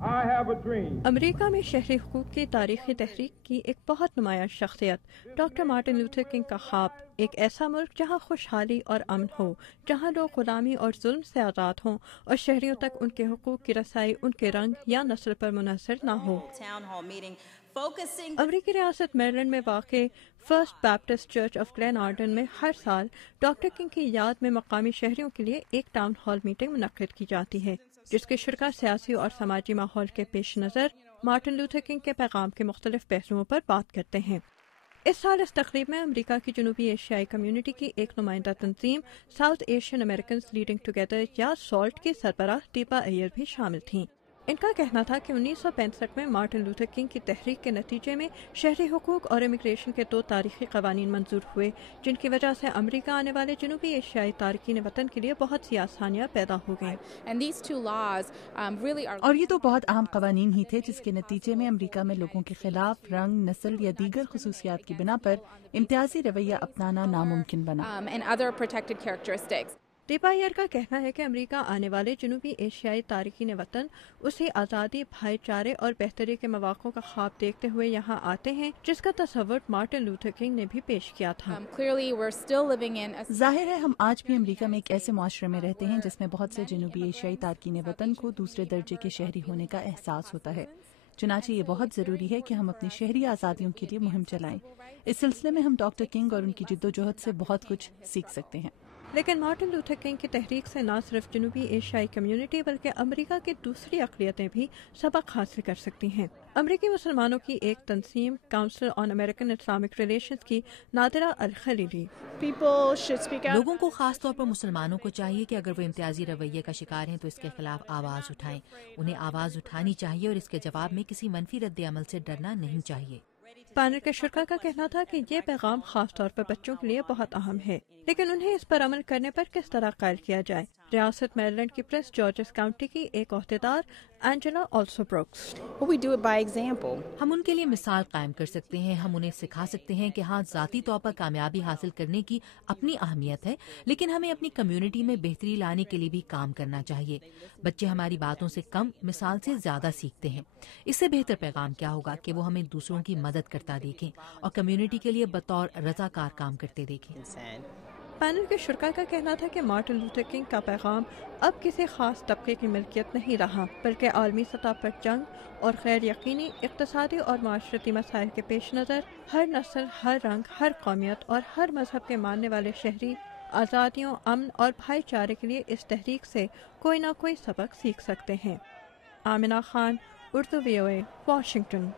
I have a dream. امریکہ میں شہری حقوق کی تاریخی تحریک کی ایک بہت نمایاں شخصیت ڈاکٹر مارٹن لوتھر کنگ کا خواب ایک ایسا ملک جہاں خوشحالی اور امن ہو، جہاں لوگ غلامی اور ظلم سے آزاد ہوں اور شہریوں تک ان کے حقوق کی رسائی ان کے رنگ یا نسل پر منحصر نہ ہو۔ امریکی ریاست میریلینڈ میں واقع first Baptist church of Glen Arden میں ہر سال ڈاکٹر کنگ کی یاد میں مقامی شہریوں کے لیے ایک ٹاؤن ہال میٹنگ منعقد کی جاتی ہے، جس کے شرکاء سیاسی اور سماجی ماحول کے پیش نظر مارٹن لوتھر کنگ کے پیغام کے مختلف پہلوؤں پر بات کرتے ہیں۔ اس سال اس تقریب میں امریکہ کی جنوبی ایشیائی کمیونٹی کی ایک نمائندہ تنظیم south Asian Americans leading together یا سالٹ کی سربراہ دیپا ایئر بھی شامل تھیں۔ ان کا کہنا تھا کہ 1965 میں مارٹن لوتھر کنگ کی تحریک کے نتیجے میں شہری حقوق اور امیگریشن کے 2 تاریخی قوانین منظور ہوئے، جن کی وجہ سے امریکہ آنے والے جنوبی ایشیائی تارکین وطن کے لیے بہت سی آسانیاں پیدا ہو گئیں۔ اور یہ تو بہت اہم قوانین ہی تھے جس کے نتیجے میں امریکہ میں لوگوں کے خلاف رنگ، نسل یا دیگر خصوصیات کی بنا پر امتیازی رویہ اپنانا ناممکن بنا۔ دیپا ایئر کا کہنا ہے کہ امریکہ آنے والے جنوبی ایشیائی تارکین وطن اسی آزادی، بھائی چارے اور بہتری کے مواقع کا خواب دیکھتے ہوئے یہاں آتے ہیں جس کا تصور مارٹن لوتھر کنگ نے بھی پیش کیا تھا۔ ظاہر ہے ہم آج بھی امریکہ میں ایک ایسے معاشرے میں رہتے ہیں جس میں بہت سے جنوبی ایشیائی تارکین وطن کو دوسرے درجے کے شہری ہونے کا احساس ہوتا ہے، چنانچہ یہ بہت ضروری ہے کہ ہم اپنی شہری آزادیوں کے لیے مہم چلائیں۔ اس سلسلے میں ہم ڈاکٹر کنگ اور ان کی جدوجہد سے بہت کچھ سیکھ سکتے ہیں۔ لیکن مارٹن لوتھر کنگ کی تحریک سے نہ صرف جنوبی ایشیائی کمیونٹی بلکہ امریکہ کی دوسری اقلیتیں بھی سبق حاصل کر سکتی ہیں۔ امریکی مسلمانوں کی ایک تنظیم کاؤنسل آن امریکن اسلامک ریلیشنز کی نادرہ الخلیلی: لوگوں کو خاص طور پر مسلمانوں کو چاہیے کہ اگر وہ امتیازی رویے کا شکار ہیں تو اس کے خلاف آواز اٹھائیں۔ انہیں آواز اٹھانی چاہیے اور اس کے جواب میں کسی منفی رد عمل سے ڈرنا نہیں چاہیے۔ پینل کے شرکاء کا کہنا تھا کہ یہ پیغام خاص طور پر بچوں کے لیے بہت اہم ہے، لیکن انہیں اس پر عمل کرنے پر کس طرح قائل کیا جائے۔ ریاست میریلینڈ کی پرنس جارجز کاؤنٹی کی ایک عہدیدار اینجلا آلسو بروکس: ہم ان کے لیے مثال قائم کر سکتے ہیں، ہم انہیں سکھا سکتے ہیں کہ ہاں ذاتی طور پر کامیابی حاصل کرنے کی اپنی اہمیت ہے، لیکن ہمیں اپنی کمیونٹی میں بہتری لانے کے لیے بھی کام کرنا چاہیے۔ بچے ہماری باتوں سے کم، مثال سے زیادہ سیکھتے ہیں۔ اس سے بہتر پیغام کیا ہوگا کہ وہ ہمیں دوسروں کی مدد کرتا دیکھیں اور کمیونٹی کے لیے بطور رضاکار کام کرتے دیکھیں۔ پینل کے شرکاء کا کہنا تھا کہ مارٹن لوتھر کنگ کا پیغام اب کسی خاص طبقے کی ملکیت نہیں رہا، بلکہ عالمی سطح پر جنگ اور غیر یقینی اقتصادی اور معاشرتی مسائل کے پیش نظر ہر نسل، ہر رنگ، ہر قومیت اور ہر مذہب کے ماننے والے شہری آزادیوں، امن اور بھائی چارے کے لیے اس تحریک سے کوئی نہ کوئی سبق سیکھ سکتے ہیں۔ Amna Khan, Urdu VOA، Washington.